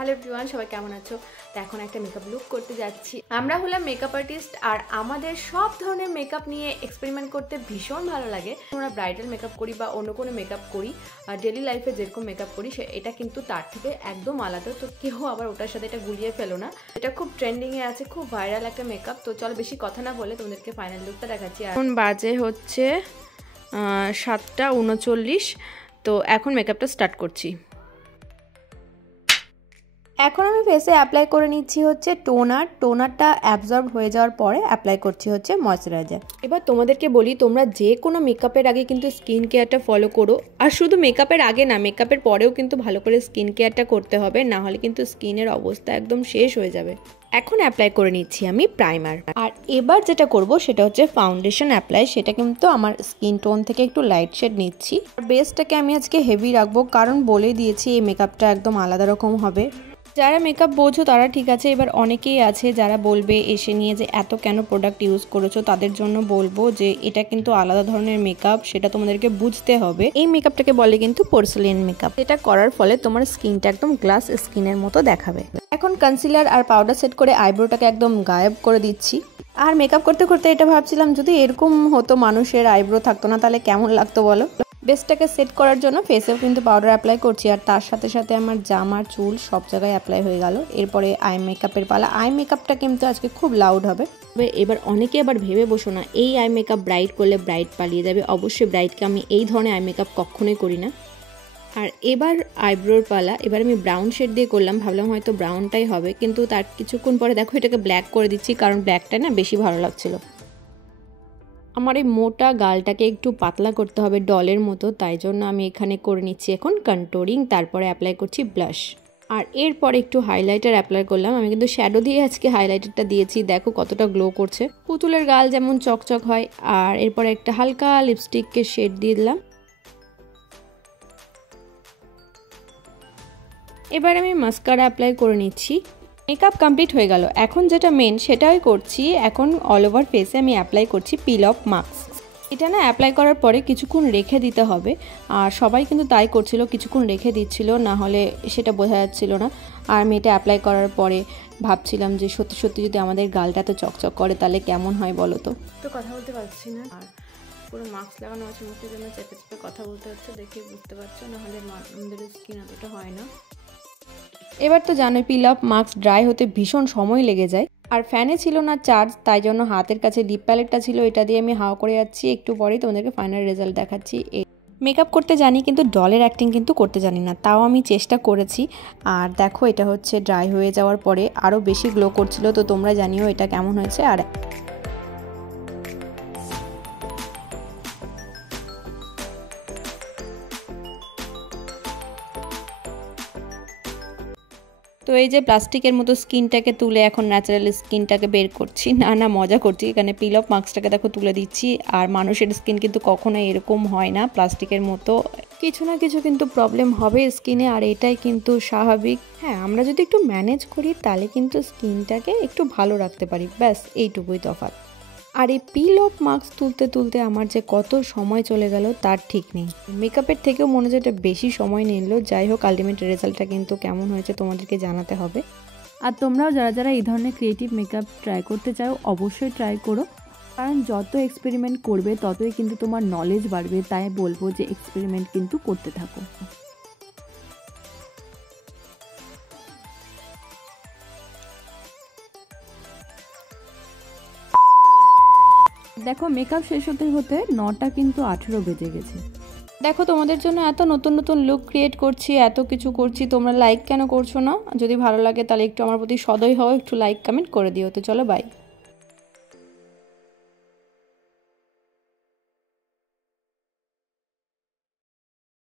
Hello everyone, সবাই কেমন আছো? তো এখন একটা মেকআপ লুক করতে যাচ্ছি। আমরা হলাম মেকআপ আর্টিস্ট আর আমাদের সব ধরনের মেকআপ নিয়ে এক্সপেরিমেন্ট করতে ভীষণ ভালো লাগে। আমরা ব্রাইডাল মেকআপ করি বা অন্য কোনো মেকআপ করি, ডেলি লাইফে যেরকম মেকআপ করি এটা কিন্তু তার থেকে একদম আলাদা। তো কেউ আবার ওটার সাথে এটা গুলিয়ে ফেলো না। এটা খুব ট্রেন্ডিংয়ে আছে, খুব ভাইরাল একটা মেকআপ। তো চলো বেশি কথা না বলে তোমাদেরকে ফাইনাল লুকটা দেখাচ্ছি। এখন বাজে হচ্ছে 7:39। তো এখন মেকআপটা স্টার্ট করছি। এখন আমি ফেসে অ্যাপ্লাই করে নিচ্ছি হচ্ছে টোনারটা অ্যাবজর্ব হয়ে যাওয়ার পরে অ্যাপ্লাই করছি হচ্ছে ময়শ্চারাইজার। এবার তোমাদেরকে বলি, তোমরা যে কোনো মেকআপের আগে কিন্তু স্কিন কেয়ারটা ফলো করো। আর শুধু মেকআপের আগে না, মেকআপের পরেও কিন্তু ভালো করে স্কিন কেয়ারটা করতে হবে, না হলে কিন্তু স্কিনের অবস্থা একদম শেষ হয়ে যাবে। এখন অ্যাপ্লাই করে নিচ্ছি আমি প্রাইমার। আর এবার যেটা করব সেটা হচ্ছে ফাউন্ডেশন অ্যাপ্লাই। সেটা কিন্তু আমার স্কিন টোন থেকে একটু লাইট শেড নিচ্ছি। বেসটাকে আমি আজকে হেভি রাখবো, কারণ বলে দিয়েছি এই মেকআপটা একদম আলাদা রকম হবে। যারা মেকআপ বোঝো তারা ঠিক আছে, এবার অনেকেই আছে যারা বলবে এসে নিয়ে যে এত কেন প্রোডাক্ট ইউজ করেছো। তাদের জন্য বলবো যে এটা কিন্তু আলাদা ধরনের মেকআপ, সেটা তোমাদেরকে বুঝতে হবে। এই মেকআপটাকে বলে কিন্তু পোর্সেলিন মেকআপ। এটা করার ফলে তোমার স্কিনটা একদম গ্লাস স্কিনের মতো দেখাবে। এখন কনসিলার আর পাউডার সেট করে আইব্রোটাকে একদম গায়েব করে দিচ্ছি। আর মেকআপ করতে করতে এটা ভাবছিলাম, যদি এরকম হতো মানুষের আইব্রো থাকতো না তাহলে কেমন লাগতো বলো। বেসটাকে সেট করার জন্য ফেসেও কিন্তু পাউডার অ্যাপ্লাই করছি, আর তার সাথে সাথে আমার জামার চুল সব জায়গায় অ্যাপ্লাই হয়ে গেল। এরপরে আই মেকআপের পালা। আই মেকআপটা কিন্তু আজকে খুব লাউড হবে। এবার অনেকে আবার ভেবে বসো না এই আই মেকআপ ব্রাইট করলে ব্রাইট পালিয়ে যাবে। অবশ্যই ব্রাইটকে আমি এই ধরনের আই মেকআপ কখনোই করি না। আর এবার আইব্রোর পালা। এবার আমি ব্রাউন শেড দিয়ে করলাম, ভাবলাম হয়তো ব্রাউনটাই হবে, কিন্তু তার কিছুক্ষণ পরে দেখো এটাকে ব্ল্যাক করে দিচ্ছি, কারণ ব্ল্যাকটা না বেশি ভালো লাগছিল। আমার এই মোটা গালটাকে একটু পাতলা করতে হবে ডলের মতো, তাই জন্য আমি এখানে করে নিচ্ছি এখন কন্ট্যুরিং। তারপরে অ্যাপ্লাই করছি ব্লাশ, আর এরপর একটু হাইলাইটার অ্যাপ্লাই করলাম। আমি কিন্তু শ্যাডো দিয়ে আজকে হাইলাইটারটা দিয়েছি, দেখো কতটা গ্লো করছে। পুতুলের গাল যেমন চকচক হয়। আর এরপর একটা হালকা লিপস্টিককে শেড দিয়ে দিলাম। এবার আমি মাস্কারা অ্যাপ্লাই করে নিচ্ছি। মেকআপ কমপ্লিট হয়ে গেল। এখন যেটা মেন সেটাই করছি। এখন অল ওভার ফেসে আমি অ্যাপ্লাই করছি পিল অফ মাস্ক। এটা না অ্যাপ্লাই করার পরে কিছুক্ষণ রেখে দিতে হবে, আর সবাই কিন্তু তাই করছিল, কিছুক্ষণ রেখে দিচ্ছিল, না হলে সেটা বোঝা যাচ্ছিল না। আর আমি এটা অ্যাপ্লাই করার পরে ভাবছিলাম যে সত্যি সত্যি যদি আমাদের গালটা তো চকচক করে তাহলে কেমন হয় বলো তো। কথা বলতে পারছি না, আর পুরো মাস্ক লাগানো আছে মুখের জন্য, চেপে চেপে কথা বলতে হচ্ছে, দেখে বুঝতে পারছো, নাহলে আমাদের স্কিন এতটা হয় না। এবার তো জানোই পিল অফ মাস্ক ড্রাই হতে ভীষণ সময় লেগে যায়। আর ফ্যানে ছিল না চার্জ, তাই জন্য হাতের কাছে লিপ প্যালেটটা ছিল, এটা দিয়ে আমি হাওয়া করে যাচ্ছি। একটু পরেই তোমাদেরকে ফাইনাল রেজাল্ট দেখাচ্ছি। মেকআপ করতে জানি কিন্তু ডলের অ্যাক্টিং কিন্তু করতে জানি না, তাও আমি চেষ্টা করেছি। আর দেখো এটা হচ্ছে ড্রাই হয়ে যাওয়ার পরে আরও বেশি গ্লো করছিল। তো তোমরা জানিও এটা কেমন হয়েছে। আর তো এই যে প্লাস্টিকের মতো স্কিনটাকে তুলে এখন ন্যাচারাল স্কিনটাকে বের করছি। না মজা করছি। এখানে পিল অফ মাস্কটাকে দেখো তুলে দিচ্ছি। আর মানুষের স্কিন কিন্তু কখনোই এরকম হয় না প্লাস্টিকের মতো, কিছু না কিছু কিন্তু প্রবলেম হবে স্কিনে, আর এটাই কিন্তু স্বাভাবিক। হ্যাঁ, আমরা যদি একটু ম্যানেজ করি তাহলে কিন্তু স্কিনটাকে একটু ভালো রাখতে পারি, ব্যাস এইটুকুই তফাৎ। আর এই পিল অফ মাস্ক তুলতে তুলতে আমার যে কত সময় চলে গেল তার ঠিক নেই। মেকআপের থেকেও মনে হয় এটা বেশি সময় নিল। যাই হোক, আলটিমেট রেজাল্টটা কিন্তু কেমন হয়েছে তোমাদেরকে জানাতে হবে। আর তোমরাও যারা যারা এই ধরনের ক্রিয়েটিভ মেকআপ ট্রাই করতে চাও অবশ্যই ট্রাই করো, কারণ যত এক্সপেরিমেন্ট করবে ততই কিন্তু তোমার নলেজ বাড়বে। তাই বলবো যে এক্সপেরিমেন্ট কিন্তু করতে থাকো। দেখো মেকআপ শেষ হতে হতে 9টা কিন্তু 18 বেজে গেছে। দেখো তোমাদের জন্য এত নতুন নতুন লুক ক্রিয়েট করছি, এত কিছু করছি, তোমরা লাইক কেন করছো না? যদি ভালো লাগে তাহলে একটু আমার প্রতি সদয় হও, একটু লাইক কমেন্ট করে দিও। তো চলো বাই।